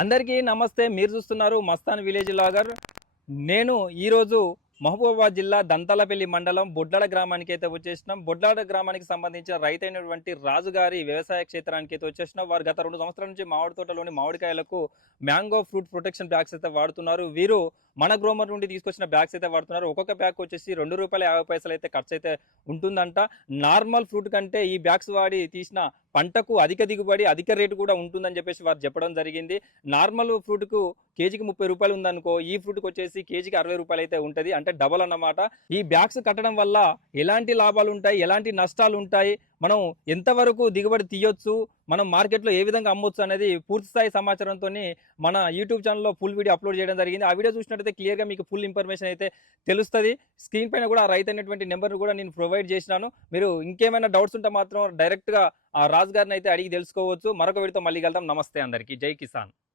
అందరికీ నమస్తే. మీరు చూస్తున్నారు మస్తాన్ విలేజ్ లాగర్. నేను ఈరోజు మహబూబాబాద్ జిల్లా దంతాలపల్లి మండలం బొడ్లాడ గ్రామానికి అయితే వచ్చేసినాం. బొడ్లాడ గ్రామానికి సంబంధించిన రైతైనటువంటి రాజుగారి వ్యవసాయ క్షేత్రానికి అయితే వచ్చేసినాం. వారు గత 2 సంవత్సరాల నుంచి మామిడి తోటలోని మామిడికాయలకు మ్యాంగో ఫ్రూట్ ప్రొటెక్షన్ బ్యాగ్స్ అయితే వాడుతున్నారు. వీరు మన గ్రోమర్ నుండి తీసుకొచ్చిన బ్యాగ్స్ అయితే వాడుతున్నారు. ఒక్కొక్క బ్యాగ్ వచ్చేసి ₹2.50 అయితే ఖర్చు అయితే ఉంటుందంట. నార్మల్ ఫ్రూట్ కంటే ఈ బ్యాగ్స్ వాడి తీసిన పంటకు అధిక దిగుబడి, అధిక రేటు కూడా ఉంటుందని చెప్పేసి వారు చెప్పడం జరిగింది. నార్మల్ ఫ్రూట్కు కేజీకి ₹30 ఉందనుకో, ఈ ఫ్రూట్కి వచ్చేసి కేజీకి ₹60 అయితే ఉంటుంది. అంటే డబల్ అన్నమాట. ఈ బ్యాగ్స్ కట్టడం వల్ల ఎలాంటి లాభాలు ఉంటాయి, ఎలాంటి నష్టాలు ఉంటాయి, మనం ఎంతవరకు దిగుబడి తీయొచ్చు, మనం మార్కెట్లో ఏ విధంగా అమ్మొచ్చు అనేది పూర్తి స్థాయి సమాచారంతో మన యూట్యూబ్ ఛానల్లో ఫుల్ వీడియో అప్లోడ్ చేయడం జరిగింది. ఆ వీడియో చూసినట్టయితే క్లియర్గా మీకు ఫుల్ ఇన్ఫర్మేషన్ అయితే తెలుస్తుంది. స్క్రీన్ పైన కూడా ఆ రైతు అనేటువంటి నెంబర్ను కూడా నేను ప్రొవైడ్ చేసినాను. మీరు ఇంకేమైనా డౌట్స్ ఉంటే మాత్రం డైరెక్ట్గా ఆ రాజు గారిని అయితే అడిగి తెలుసుకోవచ్చు. మరొక వీడియోతో మళ్ళీ కలుద్దాం. నమస్తే అందరికీ. జై కిసాన్.